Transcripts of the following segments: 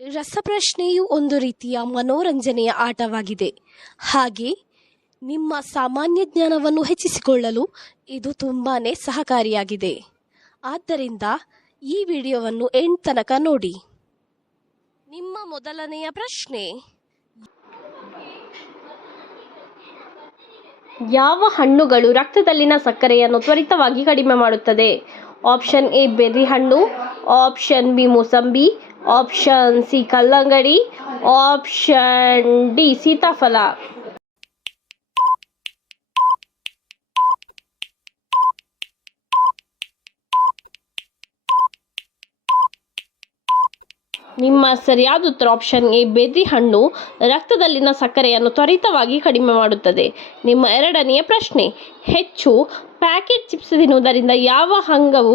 ರಸಪ್ರಶ್ನೆಯು ಒಂದು ರೀತಿಯ ಮನೋರಂಜನೆಯ ಆಟವಾಗಿದೆ. ಹಾಗೆ ನಿಮ್ಮ ಸಾಮಾನ್ಯ ಜ್ಞಾನವನ್ನು ಹೆಚ್ಚಿಸಿಕೊಳ್ಳಲು ಇದು ತುಂಬಾನೇ ಸಹಕಾರಿಯಾಗಿದೆ. ಆದ್ದರಿಂದ ಈ ವಿಡಿಯೋವನ್ನು ಎಂಡ್ ತನಕ ನೋಡಿ. ನಿಮ್ಮ ಮೊದಲನೆಯ ಪ್ರಶ್ನೆ: ಯಾವ ಹಣ್ಣುಗಳು ರಕ್ತದಲ್ಲಿನ ಸಕ್ಕರೆಯನ್ನು ತ್ವರಿತವಾಗಿ ಕಡಿಮೆ ಮಾಡುತ್ತದೆ? ಆಪ್ಷನ್ ಎ ಬೆರ್ರಿ ಹಣ್ಣು, ಆಪ್ಷನ್ ಬಿ ಮೂಸಂಬಿ, ಆಪ್ಷನ್ ಸಿ ಕಲ್ಲಂಗಡಿ, ಆಪ್ಷನ್ ಡಿ ಸೀತಾಫಲ. ನಿಮ್ಮ ಸರಿಯಾದ ಉತ್ತರ ಆಪ್ಷನ್ ಎ ಬೆರ್ರಿ ಹಣ್ಣು ರಕ್ತದಲ್ಲಿನ ಸಕ್ಕರೆಯನ್ನು ತ್ವರಿತವಾಗಿ ಕಡಿಮೆ ಮಾಡುತ್ತದೆ. ನಿಮ್ಮ ಎರಡನೆಯ ಪ್ರಶ್ನೆ: ಹೆಚ್ಚು ಪ್ಯಾಕೆಟ್ ಚಿಪ್ಸ್ ತಿನ್ನುವುದರಿಂದ ಯಾವ ಅಂಗವು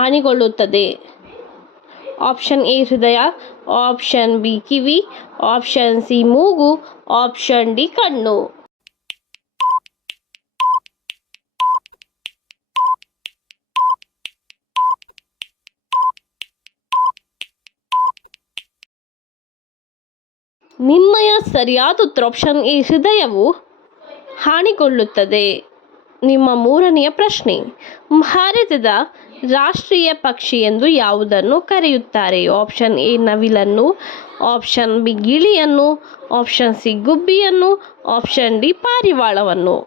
ಹಾನಿಗೊಳ್ಳುತ್ತದೆ? ಆಪ್ಷನ್ ಎ ಹೃದಯ, ಆಪ್ಷನ್ ಬಿ ಕಿವಿ, ಆಪ್ಷನ್ ಸಿ ಮೂಗು, ಆಪ್ಷನ್ ಡಿ ಕಣ್ಣು. ನಿಮ್ಮಯ ಸರಿಯಾದ ಉತ್ತರ ಆಪ್ಷನ್ ಎ ಹೃದಯವು ಹಾನಿಗೊಳ್ಳುತ್ತದೆ. ನಿಮ್ಮ ಮೂರನೆಯ ಪ್ರಶ್ನೆ: ಭಾರತದ ರಾಷ್ಟ್ರೀಯ ಪಕ್ಷಿ ಎಂದು ಯಾವುದನ್ನು ಕರೆಯುತ್ತಾರೆ? ಆಪ್ಷನ್ ಎ ನವಿಲನ್ನು, ಆಪ್ಷನ್ ಬಿ ಗಿಳಿಯನ್ನು, ಆಪ್ಷನ್ ಸಿ ಗುಬ್ಬಿಯನ್ನು, ಆಪ್ಷನ್ ಡಿ ಪಾರಿವಾಳವನ್ನು.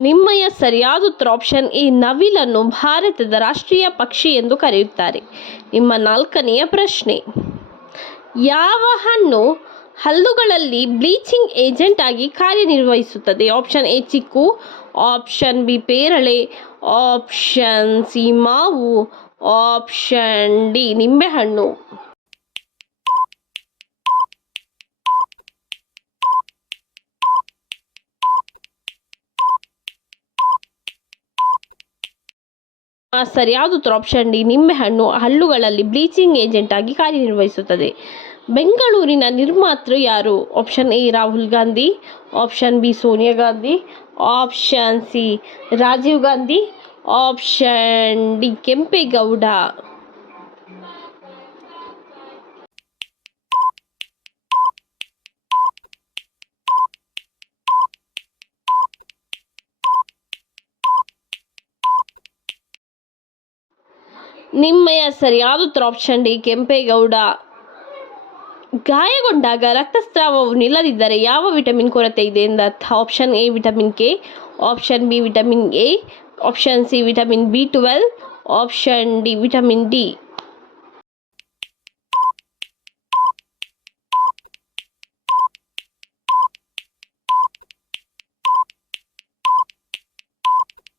ನಿಮ್ಮಯ ಸರಿಯಾದ ಉತ್ತರ ಆಪ್ಷನ್ ಎ ನವಿಲನ್ನು ಭಾರತದ ರಾಷ್ಟ್ರೀಯ ಪಕ್ಷಿ ಎಂದು ಕರೆಯುತ್ತಾರೆ. ನಿಮ್ಮ ನಾಲ್ಕನೆಯ ಪ್ರಶ್ನೆ: ಯಾವ ಹಣ್ಣು ಹಲ್ಲುಗಳಲ್ಲಿ ಬ್ಲೀಚಿಂಗ್ ಏಜೆಂಟ್ ಆಗಿ ಕಾರ್ಯನಿರ್ವಹಿಸುತ್ತದೆ? ಆಪ್ಷನ್ ಎ ಚಿಕ್ಕು, ಆಪ್ಷನ್ ಬಿ ಪೇರಳೆ, ಆಪ್ಷನ್ ಸಿ ಮಾವು, ಆಪ್ಷನ್ ಡಿ ನಿಂಬೆಹಣ್ಣು. ಸರಿಯಾದ ಉತ್ತರ ಆಪ್ಷನ್ ಡಿ ನಿಂಬೆಹಣ್ಣು ಹಲ್ಲುಗಳಲ್ಲಿ ಬ್ಲೀಚಿಂಗ್ ಏಜೆಂಟ್ ಆಗಿ ಕಾರ್ಯನಿರ್ವಹಿಸುತ್ತದೆ. ಬೆಂಗಳೂರಿನ ನಿರ್ಮಾತೃ ಯಾರು? Option A Rahul Gandhi, option B Sonia Gandhi, option C Rajiv Gandhi, option D Kempegowda. ನಿಮ್ಮಯ ಸರಿಯಾದ ಉತ್ತರ ಆಪ್ಷನ್ ಡಿ ಕೆಂಪೇಗೌಡ. ಗಾಯಗೊಂಡಾಗ ರಕ್ತಸ್ರಾವವು ನಿಲ್ಲದಿದ್ದರೆ ಯಾವ ವಿಟಮಿನ್ ಕೊರತೆ ಇದೆ ಎಂದರ್ಥ? Option A vitamin K, option B vitamin A, option C vitamin ಬಿ12, ಆಪ್ಷನ್ ಡಿ ವಿಟಮಿನ್ ಡಿ.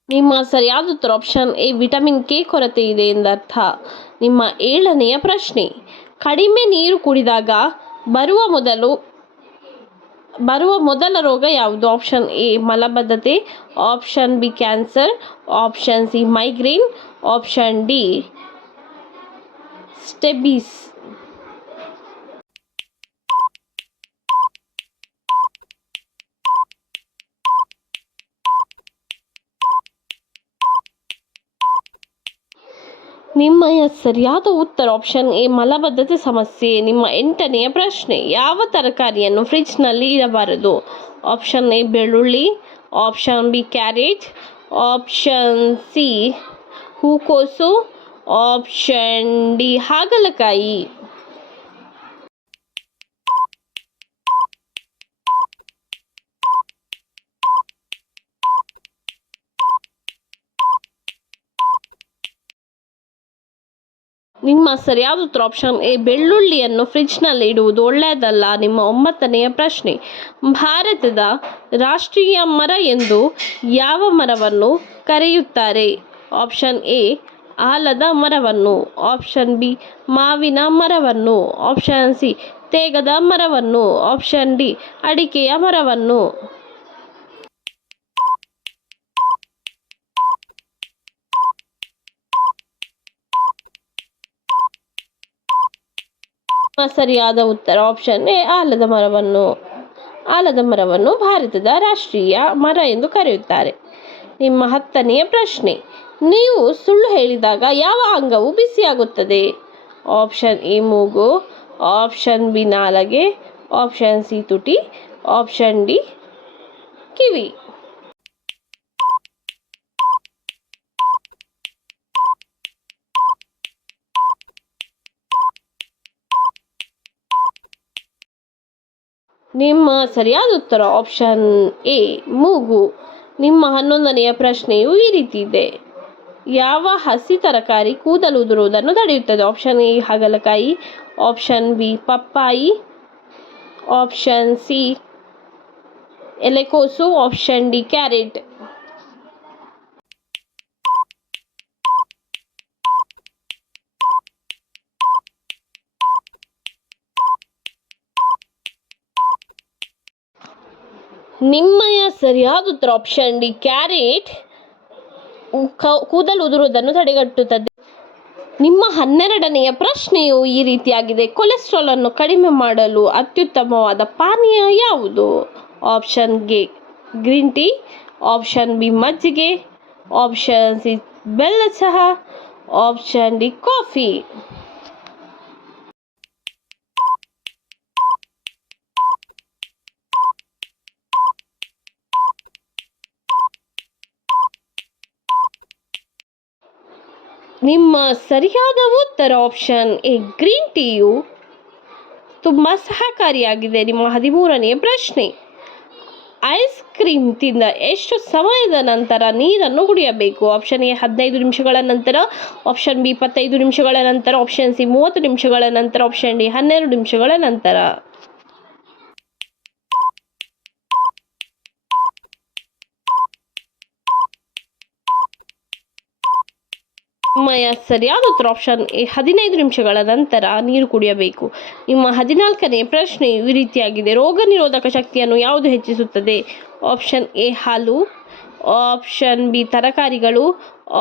ನಿಮ್ಮ ಸರಿಯಾದ ಉತ್ತರ ಆಪ್ಷನ್ ಎ ವಿಟಮಿನ್ ಕೆ ಕೊರತೆ ಇದೆ ಎಂದರ್ಥ. ನಿಮ್ಮ ಏಳನೆಯ ಪ್ರಶ್ನೆ: ಕಡಿಮೆ ನೀರು ಕುಡಿದಾಗ ಬರುವ ಮೊದಲ ರೋಗ ಯಾವುದು? ಆಪ್ಷನ್ ಎ ಮಲಬದ್ಧತೆ, option B cancer, option C migraine, option D ಸ್ಟೆಬಿಸ್. ನಿಮ್ಮ ಸರಿಯಾದ ಉತ್ತರ ಆಪ್ಷನ್ ಎ ಮಲಬದ್ಧತೆ ಸಮಸ್ಯೆ. ನಿಮ್ಮ ಎಂಟನೆಯ ಪ್ರಶ್ನೆ: ಯಾವ ತರಕಾರಿಯನ್ನು ಫ್ರಿಡ್ಜ್ನಲ್ಲಿ ಇಡಬಾರದು? ಆಪ್ಷನ್ ಎ ಬೆಳ್ಳುಳ್ಳಿ, option B carrot, option C ಹೂಕೋಸು, ಆಪ್ಷನ್ ಡಿ ಹಾಗಲಕಾಯಿ. ನಿಮ್ಮ ಸರಿಯಾದ ಉತ್ತರ ಆಪ್ಷನ್ ಎ ಬೆಳ್ಳುಳ್ಳಿಯನ್ನು ಫ್ರಿಡ್ಜ್ನಲ್ಲಿ ಇಡುವುದು ಒಳ್ಳೆಯದಲ್ಲ. ನಿಮ್ಮ ಒಂಬತ್ತನೆಯ ಪ್ರಶ್ನೆ: ಭಾರತದ ರಾಷ್ಟ್ರೀಯ ಮರ ಎಂದು ಯಾವ ಮರವನ್ನು ಕರೆಯುತ್ತಾರೆ? ಆಪ್ಷನ್ ಎ ಆಲದ ಮರವನ್ನು, ಆಪ್ಷನ್ ಬಿ ಮಾವಿನ ಮರವನ್ನು, ಆಪ್ಷನ್ ಸಿ ತೇಗದ ಮರವನ್ನು, ಆಪ್ಷನ್ ಡಿ ಅಡಿಕೆಯ ಮರವನ್ನು. ಸರಿಯಾದ ಉತ್ತರ ಆಪ್ಷನ್ ಎ ಆಲದ ಮರವನ್ನು. ಆಲದ ಮರವನ್ನು ಭಾರತದ ರಾಷ್ಟ್ರೀಯ ಮರ ಎಂದು ಕರೆಯುತ್ತಾರೆ. ನಿಮ್ಮ 10ನೆಯ ಪ್ರಶ್ನೆ, ನೀವು ಸುಳ್ಳು ಹೇಳಿದಾಗ ಯಾವ ಅಂಗವು ಬಿಸಿಯಾಗುತ್ತದೆ? ಆಪ್ಷನ್ ಎ ಮೂಗು, ಆಪ್ಷನ್ ಬಿ ನಾಲಗೆ, ಆಪ್ಷನ್ ಸಿ ತುಟಿ, ಆಪ್ಷನ್ ಡಿ ಕಿವಿ. ನಿಮ್ಮ ಸರಿಯಾದ ಉತ್ತರ ಆಪ್ಷನ್ ಎ ಮೂಗು. ನಿಮ್ಮ 11ನೆಯ ಪ್ರಶ್ನೆಯು ಈ ರೀತಿ ಇದೆ. ಯಾವ ಹಸಿ ತರಕಾರಿ ಕೂದಲು ಉದುರುವುದನ್ನು ತಡೆಯುತ್ತದೆ? ಆಪ್ಷನ್ ಎ ಹಾಗಲಕಾಯಿ, ಆಪ್ಷನ್ ಬಿ ಪಪ್ಪಾಯಿ, ಆಪ್ಷನ್ ಸಿ ಎಲೆಕೋಸು, ಆಪ್ಷನ್ ಡಿ ಕ್ಯಾರೆಟ್. ನಿಮ್ಮಯ ಸರಿಯಾದ ಉತ್ತರ ಆಪ್ಷನ್ ಡಿ ಕ್ಯಾರೆಟ್ ಕೂದಲು ಉದುರುವುದನ್ನು ತಡೆಗಟ್ಟುತ್ತದೆ. ನಿಮ್ಮ 12ನೆಯ ಪ್ರಶ್ನೆಯು ಈ ರೀತಿಯಾಗಿದೆ. ಕೊಲೆಸ್ಟ್ರಾಲ್ ಅನ್ನು ಕಡಿಮೆ ಮಾಡಲು ಅತ್ಯುತ್ತಮವಾದ ಪಾನೀಯ ಯಾವುದು? Option A green tea, option B ಮಜ್ಜಿಗೆ, ಆಪ್ಷನ್ ಸಿ ಬೆಲ್ಲ ಚಹಾ, ಆಪ್ಷನ್ ಡಿ ಕಾಫಿ. ನಿಮ್ಮ ಸರಿಯಾದ ಉತ್ತರ ಆಪ್ಷನ್ ಎ ಗ್ರೀನ್ ಟೀಯು ತುಂಬ ಸಹಕಾರಿಯಾಗಿದೆ. ನಿಮ್ಮ 13ನೆಯ ಪ್ರಶ್ನೆ, ಐಸ್ ಕ್ರೀಮ್ ತಿಂದ ಎಷ್ಟು ಸಮಯದ ನಂತರ ನೀರನ್ನು ಕುಡಿಯಬೇಕು? ಆಪ್ಷನ್ ಎ 15 ನಿಮಿಷಗಳ ನಂತರ, ಆಪ್ಷನ್ ಬಿ 25 ನಿಮಿಷಗಳ ನಂತರ, ಆಪ್ಷನ್ ಸಿ 30 ನಿಮಿಷಗಳ ನಂತರ, ಆಪ್ಷನ್ ಡಿ 12 ನಿಮಿಷಗಳ ನಂತರ. ನಿಮ್ಮಯ ಸರಿಯಾದ ಉತ್ತರ ಆಪ್ಷನ್ ಎ 15 ನಿಮಿಷಗಳ ನಂತರ ನೀರು ಕುಡಿಯಬೇಕು. ನಿಮ್ಮ 14ನೇ ಪ್ರಶ್ನೆ ಈ ರೀತಿಯಾಗಿದೆ. ರೋಗ ನಿರೋಧಕ ಶಕ್ತಿಯನ್ನು ಯಾವುದು ಹೆಚ್ಚಿಸುತ್ತದೆ? ಆಪ್ಷನ್ ಎ ಹಾಲು, ಆಪ್ಷನ್ ಬಿ ತರಕಾರಿಗಳು,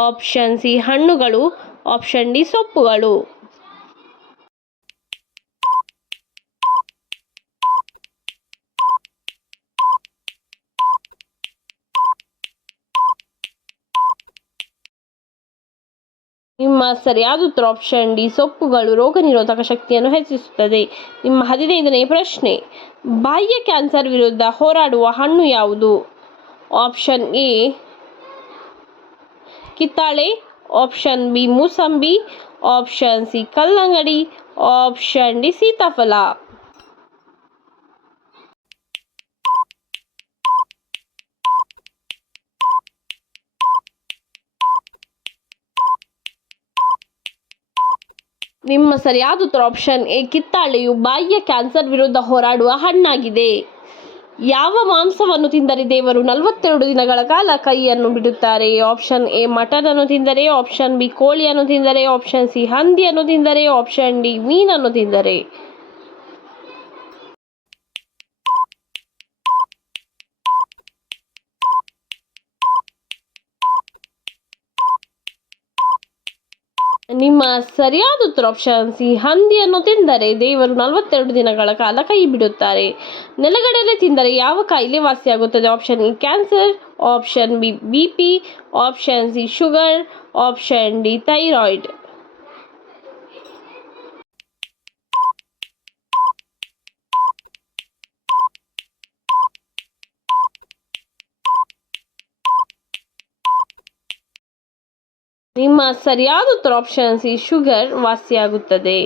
ಆಪ್ಷನ್ ಸಿ ಹಣ್ಣುಗಳು, ಆಪ್ಷನ್ ಡಿ ಸೊಪ್ಪುಗಳು. ನಿಮ್ಮ ಸರಿಯಾದ ಉತ್ತರ ಆಪ್ಷನ್ ಡಿ ಸೊಪ್ಪುಗಳು ರೋಗ ನಿರೋಧಕ ಶಕ್ತಿಯನ್ನು ಹೆಚ್ಚಿಸುತ್ತದೆ. ನಿಮ್ಮ 15ನೇ ಪ್ರಶ್ನೆ, ಬಾಹ್ಯ ಕ್ಯಾನ್ಸರ್ ವಿರುದ್ಧ ಹೋರಾಡುವ ಹಣ್ಣು ಯಾವುದು? ಆಪ್ಷನ್ ಎ ಕಿತ್ತಳೆ, ಆಪ್ಷನ್ ಬಿ ಮೂಸಂಬಿ, ಆಪ್ಷನ್ ಸಿ ಕಲ್ಲಂಗಡಿ, ಆಪ್ಷನ್ ಡಿ ಸೀತಾಫಲ. ನಿಮ್ಮ ಸರಿಯಾದ ಉತ್ತರ ಆಪ್ಷನ್ ಎ ಕಿತ್ತಾಳೆಯು ಬಾಹ್ಯ ಕ್ಯಾನ್ಸರ್ ವಿರುದ್ಧ ಹೋರಾಡುವ ಹಣ್ಣಾಗಿದೆ. ಯಾವ ಮಾಂಸವನ್ನು ತಿಂದರೆ ದೇವರು 42 ದಿನಗಳ ಕಾಲ ಕೈಯನ್ನು ಬಿಡುತ್ತಾರೆ? ಆಪ್ಷನ್ ಎ ಮಟನ್ ಅನ್ನು ತಿಂದರೆ, ಆಪ್ಷನ್ ಬಿ ಕೋಳಿಯನ್ನು ತಿಂದರೆ, ಆಪ್ಷನ್ ಸಿ ಹಂದಿಯನ್ನು ತಿಂದರೆ, ಆಪ್ಷನ್ ಡಿ ಮೀನನ್ನು ತಿಂದರೆ. ನಿಮ್ಮ ಸರಿಯಾದ ಉತ್ತರ ಆಪ್ಷನ್ ಸಿ ಹಂದಿಯನ್ನು ತಿಂದರೆ ದೇವರು 42 ದಿನಗಳ ಕಾಲ ಕೈ ಬಿಡುತ್ತಾರೆ. ನೆಲಗಡಲೆ ತಿಂದರೆ ಯಾವ ಕಾಯಿಲೆ ವಾಸಿಯಾಗುತ್ತದೆ? Option A cancer, option B BP, option C sugar, option D thyroid. ನಿಮ್ಮ ಸರಿಯಾದ ಉತ್ತರ ಆಪ್ಷನ್ ಸಿ ಶುಗರ್ ವಾಸಿಯಾಗುತ್ತದೆ.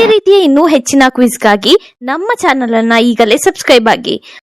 ಈ ರೀತಿಯ ಇನ್ನೂ ಹೆಚ್ಚಿನ ಕ್ವಿಜ್ಗಾಗಿ ನಮ್ಮ ಚಾನೆಲ್ ಅನ್ನು ಈಗಲೇ ಸಬ್ಸ್ಕ್ರೈಬ್ ಆಗಿ.